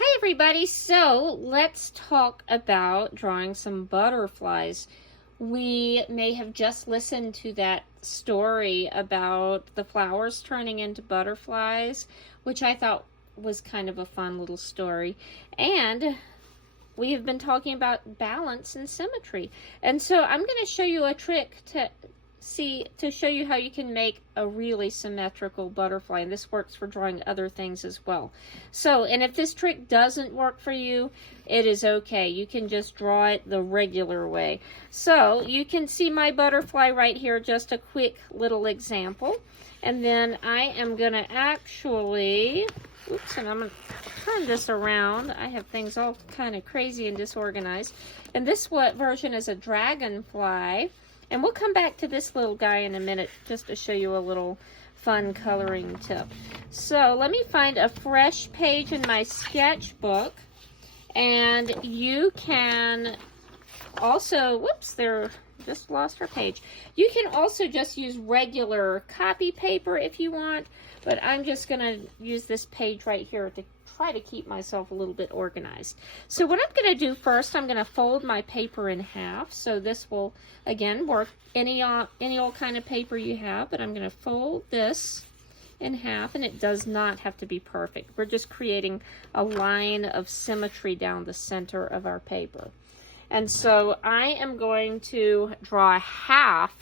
Hi everybody, so let's talk about drawing some butterflies. We may have just listened to that story about the flowers turning into butterflies, which I thought was kind of a fun little story. And we have been talking about balance and symmetry. And so I'm going to show you a trick to show you how you can make a really symmetrical butterfly, and this works for drawing other things as well. So, and if this trick doesn't work for you, it is okay. You can just draw it the regular way. So you can see my butterfly right here, just a quick little example. And then I am gonna actually, oops, and I'm gonna turn this around. I have things all kind of crazy and disorganized. And this version is a dragonfly. And we'll come back to this little guy in a minute just to show you a little fun coloring tip. So let me find a fresh page in my sketchbook. And you can also, whoops, there, just lost our page. You can also just use regular copy paper if you want, but I'm just going to use this page right here to try to keep myself a little bit organized. So what I'm going to do first, I'm going to fold my paper in half. So this will, again, work any old kind of paper you have, but I'm going to fold this in half, and it does not have to be perfect. We're just creating a line of symmetry down the center of our paper. And so I am going to draw half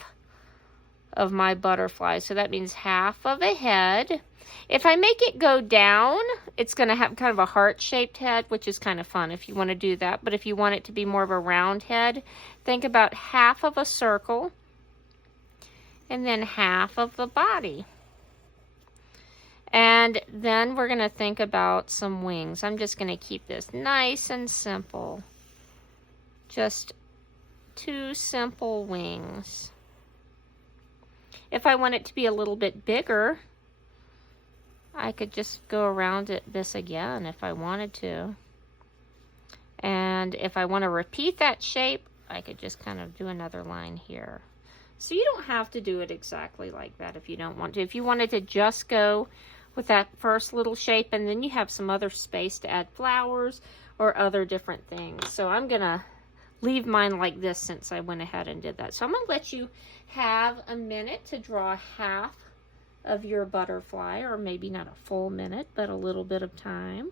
of my butterfly. So that means half of a head. If I make it go down, it's going to have kind of a heart-shaped head, which is kind of fun if you want to do that. But if you want it to be more of a round head, think about half of a circle and then half of the body. And then we're going to think about some wings. I'm just going to keep this nice and simple. Just two simple wings. If I want it to be a little bit bigger, I could just go around this again if I wanted to. And if I want to repeat that shape, I could just kind of do another line here. So you don't have to do it exactly like that if you don't want to. If you wanted to just go with that first little shape, and then you have some other space to add flowers or other different things. So I'm going to leave mine like this since I went ahead and did that. So I'm going to let you have a minute to draw half of your butterfly, or maybe not a full minute, but a little bit of time.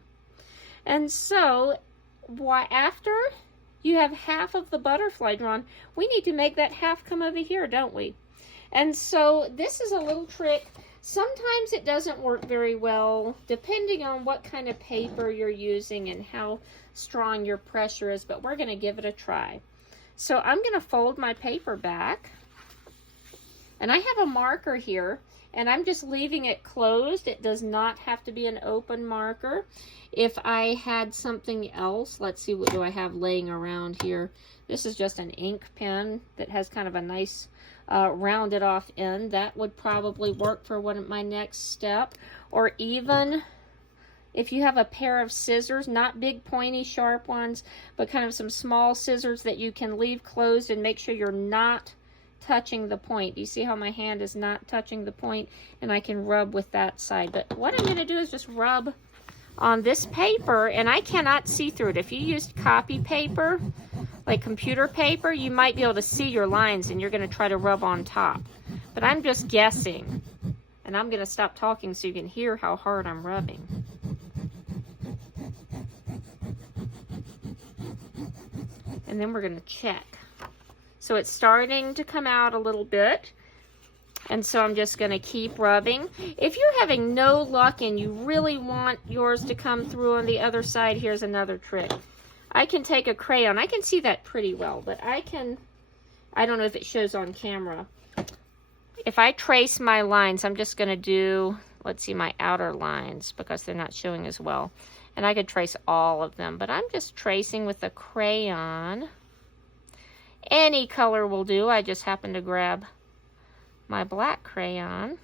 And so after you have half of the butterfly drawn, we need to make that half come over here, don't we? And so this is a little trick. Sometimes it doesn't work very well, depending on what kind of paper you're using and how strong your pressure is, but we're going to give it a try. So I'm going to fold my paper back, and I have a marker here, and I'm just leaving it closed. It does not have to be an open marker. If I had something else, let's see, what do I have laying around here? This is just an ink pen that has kind of a nice rounded off end. That would probably work for my next step. Or even if you have a pair of scissors, not big pointy sharp ones, but kind of some small scissors that you can leave closed and make sure you're not touching the point. You see how my hand is not touching the point, and I can rub with that side. But what I'm going to do is just rub on this paper, and I cannot see through it. If you used copy paper, like computer paper, you might be able to see your lines, and you're going to try to rub on top. But I'm just guessing, and I'm going to stop talking so you can hear how hard I'm rubbing. And then we're going to check. So it's starting to come out a little bit. And so I'm just going to keep rubbing. If you're having no luck and you really want yours to come through on the other side, here's another trick. I can take a crayon. I can see that pretty well, but I don't know if it shows on camera. If I trace my lines, I'm just going to do, let's see, my outer lines because they're not showing as well. And I could trace all of them, but I'm just tracing with a crayon. Any color will do. I just happen to grab my black crayon.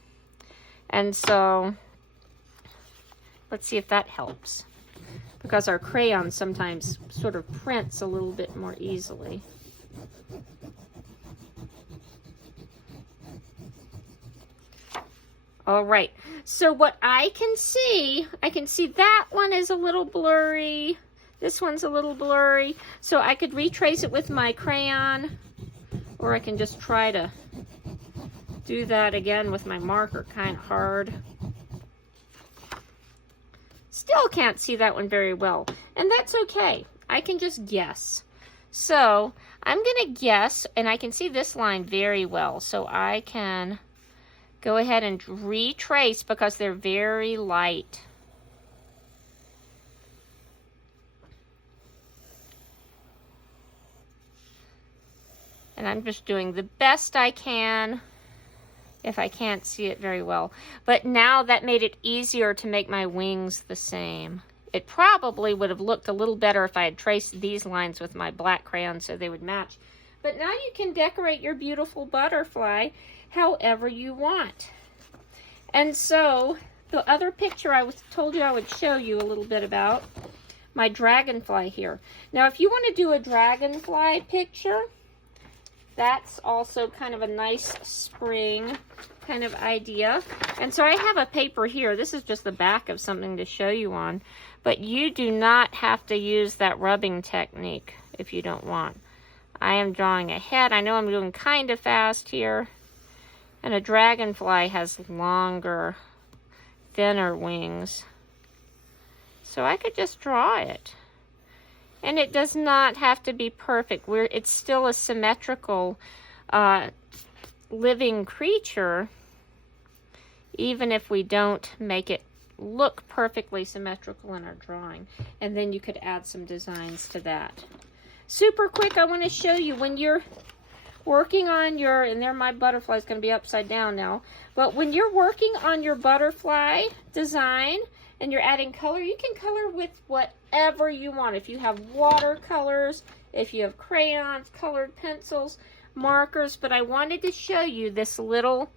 And so let's see if that helps, because our crayon sometimes sort of prints a little bit more easily. All right, So what I can see that one is a little blurry. This one's a little blurry. So I could retrace it with my crayon, or I can just try to do that again with my marker kind of hard. Still can't see that one very well, and that's okay. I can just guess. So I'm gonna guess, and I can see this line very well, so I can go ahead and retrace because they're very light. And I'm just doing the best I can if I can't see it very well. But now that made it easier to make my wings the same. It probably would have looked a little better if I had traced these lines with my black crayon so they would match. But now you can decorate your beautiful butterfly however you want. And so the other picture I told you I would show you a little bit about, my dragonfly here. Now if you want to do a dragonfly picture, that's also kind of a nice spring kind of idea. And so I have a paper here. This is just the back of something to show you on. But you do not have to use that rubbing technique if you don't want. I am drawing a head. I know I'm doing kind of fast here. And a dragonfly has longer, thinner wings. So I could just draw it. And it does not have to be perfect. It's still a symmetrical living creature, even if we don't make it look perfectly symmetrical in our drawing. And then you could add some designs to that. Super quick, I want to show you when you're working on your, and there my butterfly's going to be upside down now, but when you're working on your butterfly design and you're adding color, you can color with whatever you want. If you have watercolors, if you have crayons, colored pencils, markers, but I wanted to show you this little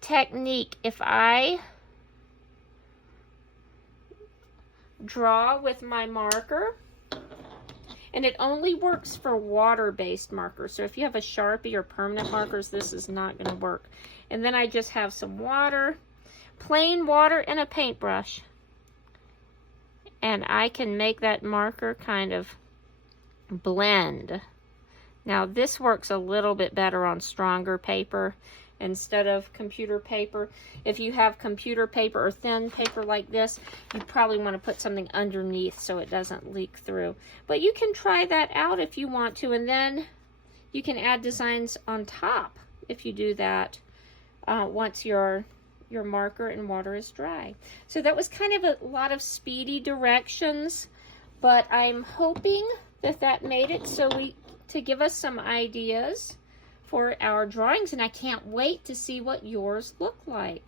technique. If I draw with my marker, and it only works for water-based markers. So if you have a Sharpie or permanent markers, this is not going to work. And then I just have some water, plain water, and a paintbrush. And I can make that marker kind of blend. Now this works a little bit better on stronger paper instead of computer paper. If you have computer paper or thin paper like this, you probably want to put something underneath so it doesn't leak through. But you can try that out if you want to, and then you can add designs on top if you do that once your marker and water is dry. So that was kind of a lot of speedy directions, but I'm hoping that that made it to give us some ideas for our drawings, and I can't wait to see what yours look like.